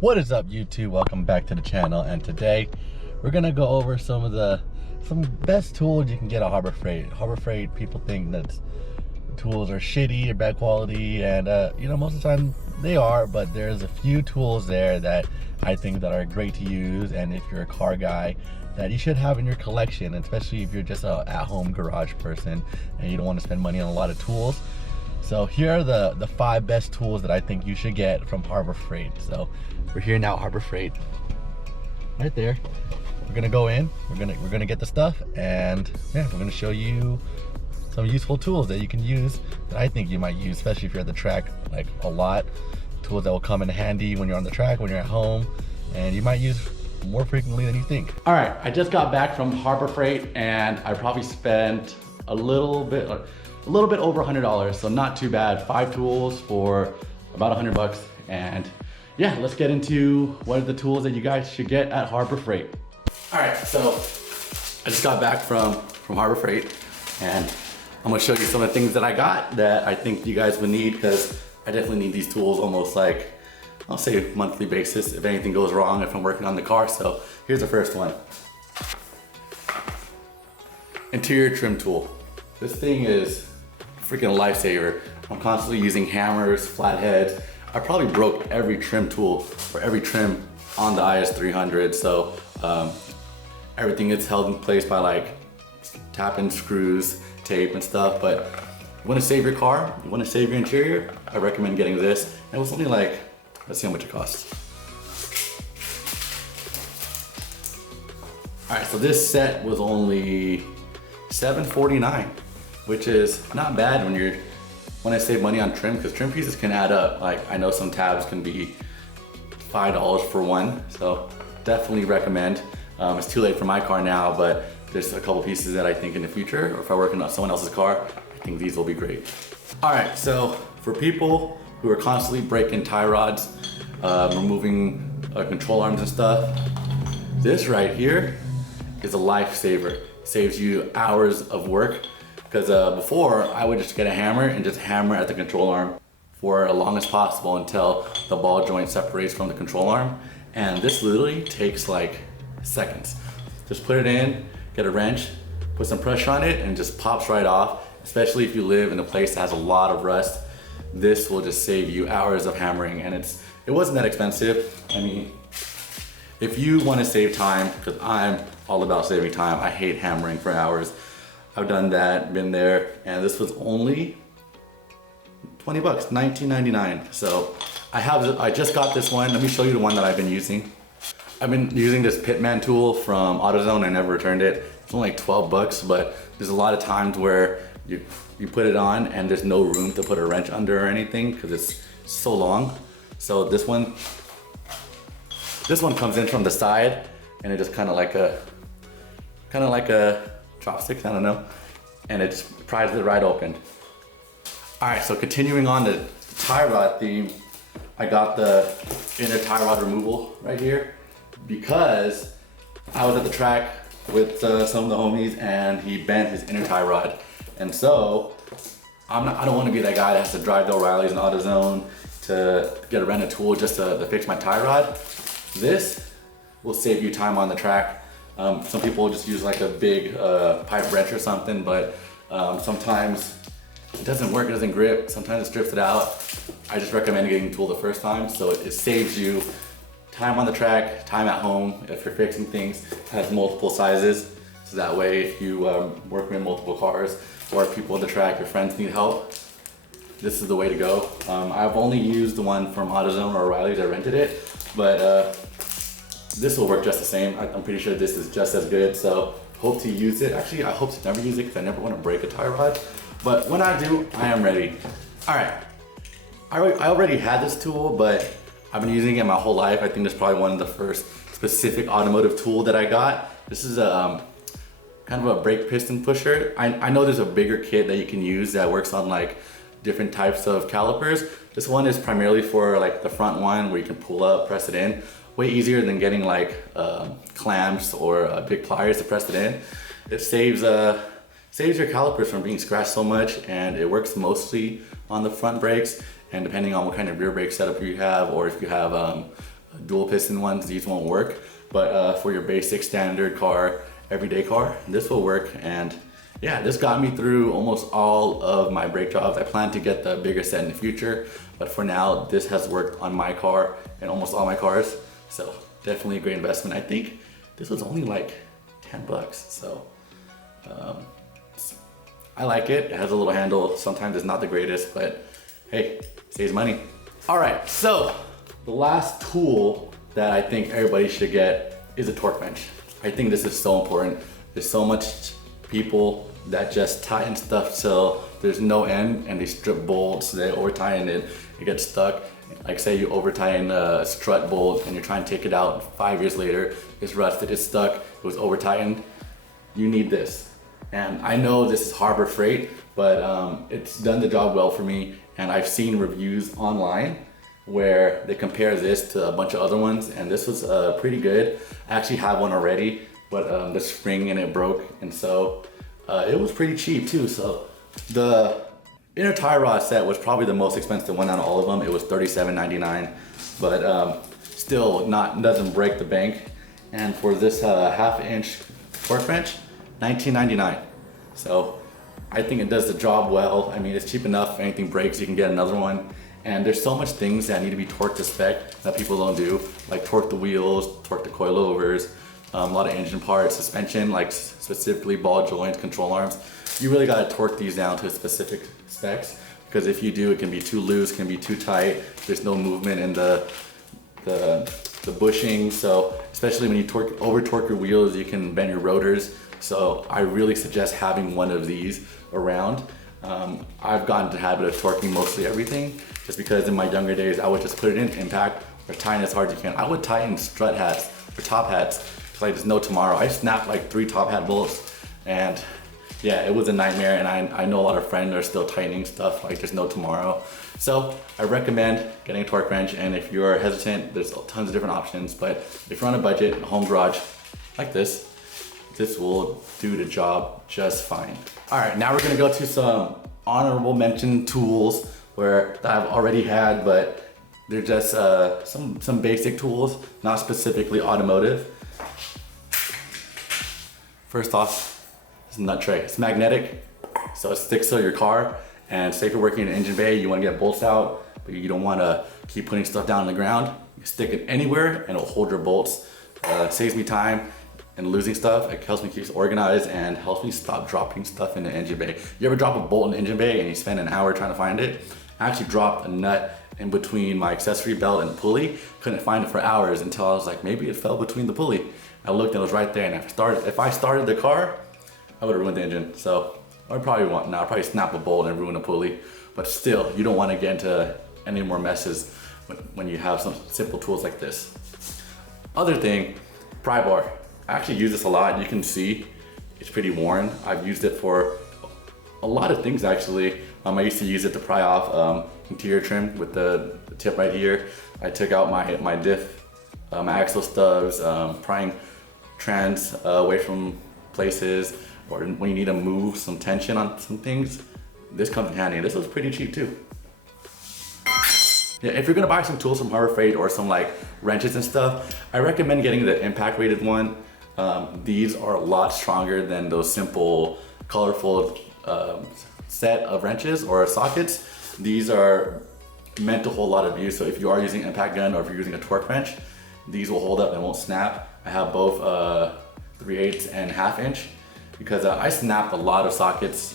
What is up, YouTube? Welcome back to the channel, and today we're gonna go over some best tools you can get at Harbor Freight. Harbor Freight, people think that tools are shitty or bad quality, and you know, most of the time they are, but there's a few tools there that I think that are great to use, and if you're a car guy, that you should have in your collection, especially if you're just a at-home garage person and you don't want to spend money on a lot of tools. So here are the 5 best tools that I think you should get from Harbor Freight. So we're here now at Harbor Freight, right there. We're gonna go in, we're gonna get the stuff, and yeah, we're gonna show you some useful tools that you can use, that I think you might use, especially if you're at the track like a lot. Tools that will come in handy when you're on the track, when you're at home, and you might use more frequently than you think. All right, I just got back from Harbor Freight, and I probably spent a little bit over $100, so not too bad. 5 tools for about 100 bucks. And yeah, let's get into what are the tools that you guys should get at Harbor Freight. All right, so I just got back from Harbor Freight, and I'm gonna show you some of the things that I got that I think you guys would need, because I definitely need these tools almost like, I'll say monthly basis if anything goes wrong, if I'm working on the car. So here's the first one. Interior trim tool. This thing is freaking a lifesaver. I'm constantly using hammers, flatheads. I probably broke every trim tool for every trim on the IS300. So everything is held in place by like tap-in screws, tape and stuff. But you wanna save your car, you wanna save your interior, I recommend getting this. And it was only like, let's see how much it costs. All right, so this set was only $7.49, which is not bad when I save money on trim, because trim pieces can add up. Like, I know some tabs can be $5 for one, so definitely recommend. It's too late for my car now, but there's a couple pieces that I think in the future, or if I work on someone else's car, I think these will be great. All right, so for people who are constantly breaking tie rods, removing control arms and stuff, this right here is a lifesaver. Saves you hours of work, because before I would just get a hammer and just hammer at the control arm for as long as possible until the ball joint separates from the control arm, and this literally takes like seconds. Just put it in, get a wrench, put some pressure on it, and it just pops right off. Especially if you live in a place that has a lot of rust, this will just save you hours of hammering, and it wasn't that expensive. I mean, if you want to save time, because I'm all about saving time, I hate hammering for hours. I've done that, been there, and this was only 20 bucks, $19.99. So I just got this one. Let me show you the one that I've been using. I've been using this Pitman tool from AutoZone. I never returned it. It's only like 12 bucks, but there's a lot of times where you put it on and there's no room to put a wrench under or anything because it's so long. So this one comes in from the side, and it just kind of like a chopstick, I don't know, and it just pries it right open. All right, so continuing on the tie rod theme, I got the inner tie rod removal right here because I was at the track with some of the homies, and he bent his inner tie rod, and so I don't want to be that guy that has to drive to O'Reilly's and AutoZone to get a rented tool just to fix my tie rod. This will save you time on the track. Some people just use like a big pipe wrench or something, but sometimes it doesn't work, it doesn't grip, sometimes it strips it out. I just recommend getting a tool the first time, so it saves you time on the track, time at home. If you're fixing things, it has multiple sizes, so that way if you work in multiple cars, or if people on the track, your friends need help, this is the way to go. I've only used the one from AutoZone or O'Reilly's, I rented it, but this will work just the same. I'm pretty sure this is just as good, so hope to use it. Actually, I hope to never use it because I never want to break a tie rod, but when I do, I am ready. All right, I already had this tool, but I've been using it my whole life. I think it's probably one of the first specific automotive tool that I got. This is a kind of a brake piston pusher. I know there's a bigger kit that you can use that works on like different types of calipers. This one is primarily for like the front one where you can pull up, press it in. Way easier than getting like clamps or big pliers to press it in. It saves your calipers from being scratched so much, and it works mostly on the front brakes. And depending on what kind of rear brake setup you have, or if you have dual piston ones, these won't work. But for your basic standard car, everyday car, this will work. And yeah, this got me through almost all of my brake jobs. I plan to get the bigger set in the future, but for now, this has worked on my car and almost all my cars. So definitely a great investment. I think this was only like 10 bucks. So I like it. It has a little handle. Sometimes it's not the greatest, but hey, saves money. All right, so the last tool that I think everybody should get is a torque wrench. I think this is so important. There's so much people that just tighten stuff till there's no end, and they strip bolts, they over tighten it, it gets stuck. Like say you over tighten a strut bolt and you're trying to take it out 5 years later, it's rusted, it's stuck, it was over tightened. You need this. And I know this is Harbor Freight, but it's done the job well for me. And I've seen reviews online where they compare this to a bunch of other ones, and this was pretty good. I actually have one already, but the spring in it broke, and so it was pretty cheap too. So the inner tie rod set was probably the most expensive one out of all of them. It was $37.99, but still doesn't break the bank. And for this half-inch torque wrench, $19.99. So I think it does the job well. I mean, it's cheap enough. If anything breaks, you can get another one. And there's so much things that need to be torqued to spec that people don't do, like torque the wheels, torque the coilovers, a lot of engine parts, suspension, like specifically ball joints, control arms. You really gotta torque these down to specific specs, because if you do, it can be too loose, can be too tight. There's no movement in the bushing. So especially when you over torque your wheels, you can bend your rotors. So I really suggest having one of these around. I've gotten into the habit of torquing mostly everything, just because in my younger days, I would just put it in impact or tighten as hard as you can. I would tighten strut hats or top hats, like there's no tomorrow. I snapped like 3 top hat bolts, and yeah, it was a nightmare. And I know a lot of friends are still tightening stuff like there's no tomorrow. So I recommend getting a torque wrench, and if you're hesitant, there's tons of different options. But if you're on a budget, a home garage like this will do the job just fine. All right, now we're gonna go to some honorable mention tools that I've already had, but they're just some basic tools, not specifically automotive. First off, it's a nut tray. It's magnetic, so it sticks to your car. And say if you're working in an engine bay, you want to get bolts out, but you don't want to keep putting stuff down on the ground. You stick it anywhere and it'll hold your bolts. Saves me time and losing stuff. It helps me keep organized and helps me stop dropping stuff in the engine bay. You ever drop a bolt in the engine bay and you spend an hour trying to find it? I actually dropped a nut in between my accessory belt and pulley. Couldn't find it for hours until I was like, maybe it fell between the pulley. I looked and it was right there. And if I started the car, I would have ruined the engine. So I'd probably snap a bolt and ruin a pulley. But still, you don't want to get into any more messes when you have some simple tools like this. Other thing, pry bar. I actually use this a lot. You can see it's pretty worn. I've used it for a lot of things actually. I used to use it to pry off interior trim with the tip right here. I took out my diff, my axle stubs, prying trans away from places, or when you need to move some tension on some things. This comes in handy. This was pretty cheap too. Yeah, if you're gonna buy some tools from Harbor Freight or some like wrenches and stuff, I recommend getting the impact rated one. These are a lot stronger than those simple, colorful set of wrenches or sockets. These are meant to hold a lot of use. So if you are using an impact gun or if you're using a torque wrench, these will hold up and won't snap. I have both 3/8 and 1/2 inch because I snapped a lot of sockets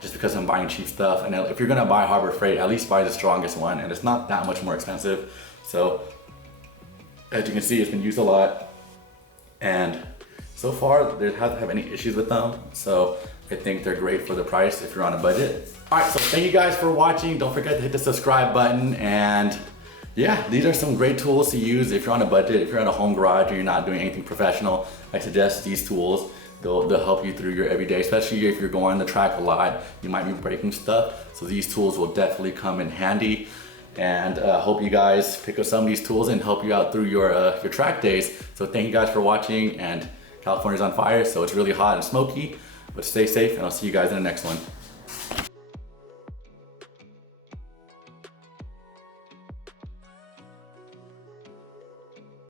just because I'm buying cheap stuff. And if you're gonna buy Harbor Freight, at least buy the strongest one, and it's not that much more expensive. So as you can see, it's been used a lot, and so far there hasn't have any issues with them. So I think they're great for the price if you're on a budget. All right, so thank you guys for watching. Don't forget to hit the subscribe button, and yeah, these are some great tools to use if you're on a budget. If you're at a home garage or you're not doing anything professional, I suggest these tools. They'll help you through your everyday, especially if you're going on the track a lot. You might be breaking stuff, so these tools will definitely come in handy. And hope you guys pick up some of these tools and help you out through your track days. So thank you guys for watching, and California's on fire, so it's really hot and smoky, but stay safe, and I'll see you guys in the next one.